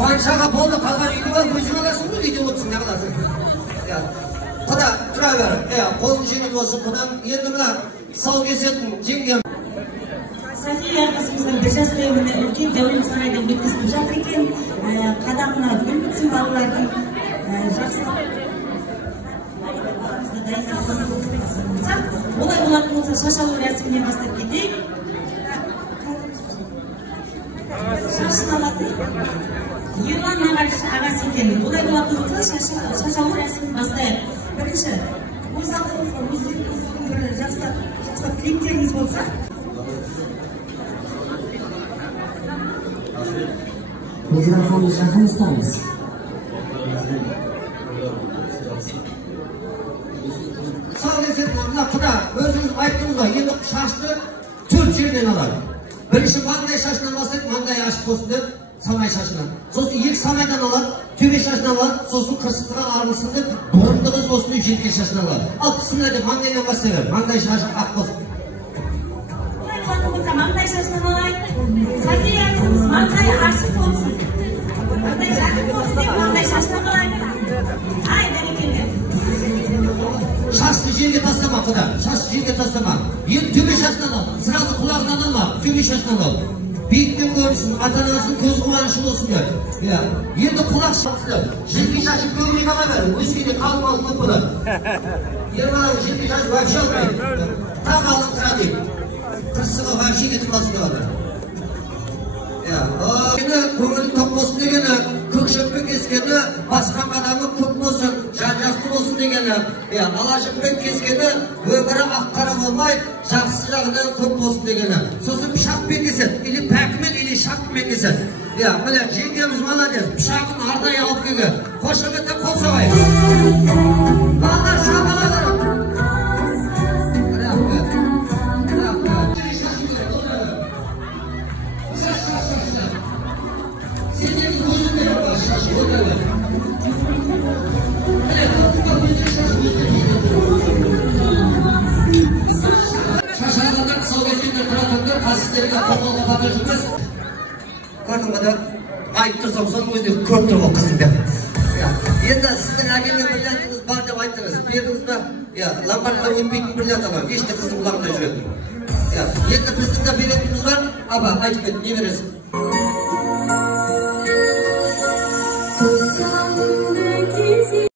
Қуаншаға болды қалған үйді бар, өзің аласың ғой, үйде отырсың, не қыласың? Құда, тұра бер. Қолың жеңіл болсын, құдам. Енді мына сау кесетін жеңгем. София қызымыздың 1 жаста өміріне үлкен дәулет сарайда өткізіліп жатыр екен. Қадамына гүл бітсін балалардың жақсылап. Олай болатын болса шашалу рәсімінен бастап кетейік. Шашын алады. Ерлан ағасы екен. Олай болатын болса шашалу рәсімін бастайық. Бірінші, өз алдыңызға өздеріңіздің бір жақсылап тілектеріңіз болса. Mikrofonu жақын ұстаңыз. Сау кесетін орнына құда, өзіңіз айттыңыз ғой, енді шашты 4 жерден алады. Бірінші маңдай шашынан бастайды, маңдай ашық болсын деп, самай шашынан. Сосын 2 самайдан алады, төбе шашынан алады, сосын қырсықтыға армысын деп, бұрымды қыз болсын деп, желке шашынан алады. Ал қысымда деп маңдайдан бастайды, маңдай шашы ақ болсын. Олай болатын болса, маңдай шашынан алайық. София қызымыз маңдай ашық болсын. Маңдай жақын болсын деп, маңдай шашынан алайық. Ай, бәрекелді. Шашты жерге тастама құда, шашты жерге тастама. Енді төбе шашынан ал, сразу құлағынан алма, төбе шашынан ал. Биіктен көрінсін, ата-анасын көз қуанышы болсын деп. Енді құлақ шашты, желке шашы көмей қала бер, өскенде қалың алып көп болады. Ерлан желке шашы вообще алмайды. Тағы алып тұра дейік. Қырсыға вообще кетіп қалсын деп отыр. Көңілі тоқ болсын дегені, көкшеппен кескені, басқан қадамы көк болсын, жан-жақсы болсын дегені. Алашықпен кескені, өмірі ақ-қара болмай, жақсы жағынан көк болсын дегені. Сосын пышақпен кеседі, или пәкімен, или шаппен кеседі. Міне, жеңгеміз молодец, пышағын арнайы алып келген. Қошеметтен қол соғайық. Балдар шапалағыр. Шашағандар сау кеткендер тұратындар қасыстерге қоңылға қатар жүрмес. Көрдің ғада айтып тұрсам соның өзінде көп тұр ғой қызым деп. Енді сіздің әкелген бірлетіңіз бар деп айттыңыз. Бердіңіз ба? Ламбардқа өтпейтін бірлет ала. Ешті қыздың құлағында жүретін. Енді біздің де беретіміз бар. Аба, айтып кет, не бересің?